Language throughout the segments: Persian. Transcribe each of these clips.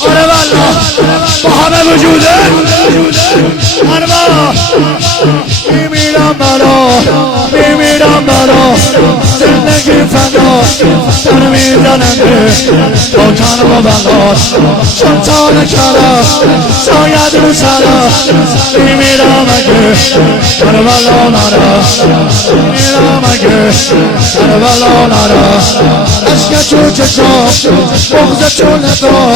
آره والله با همه وجوده اربا میمیرم برا زندگی فدا در میزننده با تن و بغات شمتان کلا شاید رو سلا میمیرم اگه کربلا نرا میمیرم اگه کربلا نرا عشق تو چشم بغض تو ندا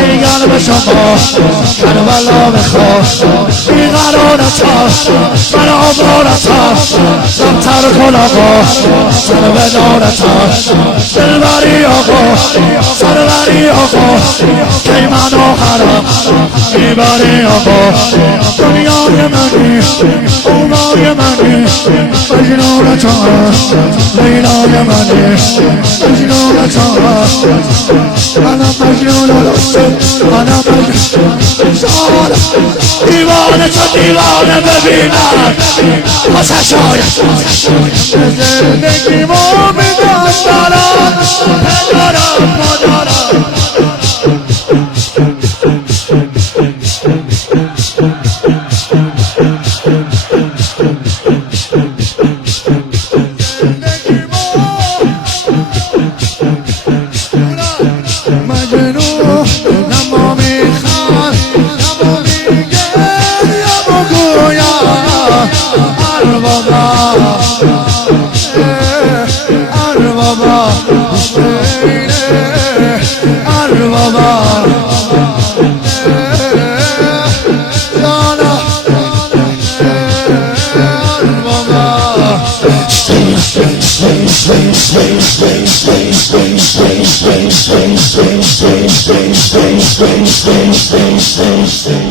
میگن به شما کربلا بخوا بیقرارتا برابرتا زمتر کن آقا سر بدارتا دلبری آقا سروری آقا که من آخرم میبری آقا دنیای منی اولای منی مجنون تو لیلای منی مجنون تو منم مجنون منم مجنون دیوانه تو دیوانه ببینم واسه شاید زندگی ما بدست دارم مدارم Swing.